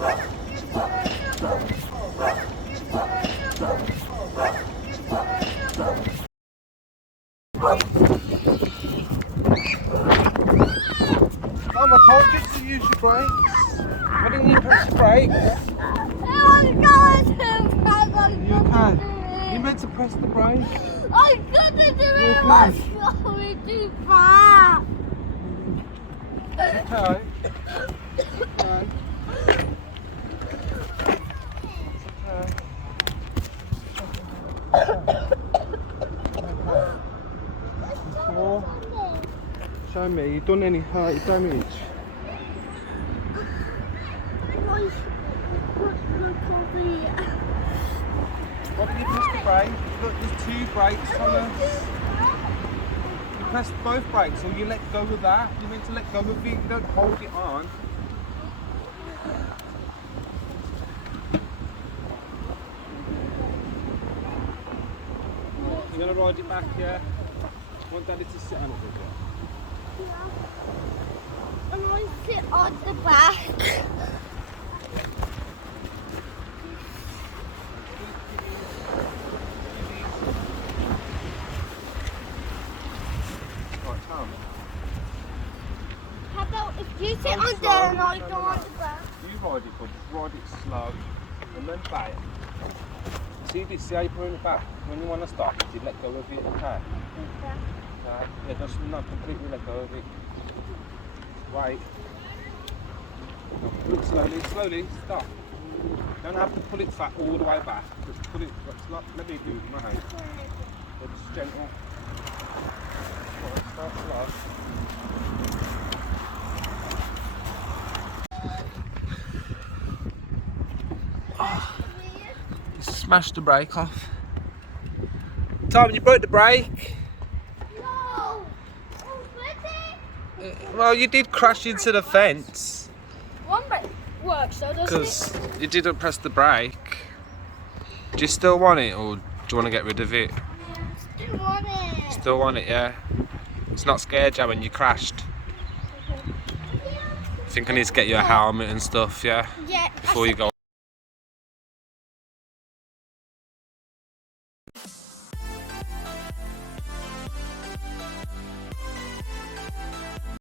Mum, I told you to use your brakes. Why didn't you press the brakes? You okay? You meant to press the brake. I couldn't do it. You It was going too far. Okay. Okay. Before, show me, you done any hurt or damage? Why did you press the brake? Look, there's two brakes on us. You pressed both brakes, or you let go of that. You meant to let go of it, you don't hold it on. You're going to ride it back, yeah? I want Daddy to sit on it with you. Yeah. And I sit on the back. Right, Tom. How about if you sit on there and I go on the back? You ride it, but just ride it slow and then back. See this, see how you put it in the back? When you want to stop, you let go of it, okay? Okay. Yeah, just not completely let go of it. Right. No, slowly, slowly, stop. You don't have to pull it fat all the way back. Just pull it, let me do it with my hand. Just gentle. Right, start slow. Smashed the brake off. Tom, you broke the brake. No! Well, you did crash into the fence. One brake works though, doesn't it? Because you didn't press the brake. Do you still want it, or do you want to get rid of it? Still want it. Still want it, yeah? It's not scared you when you crashed. I think I need to get you a helmet and stuff, yeah? Yeah. Before you go.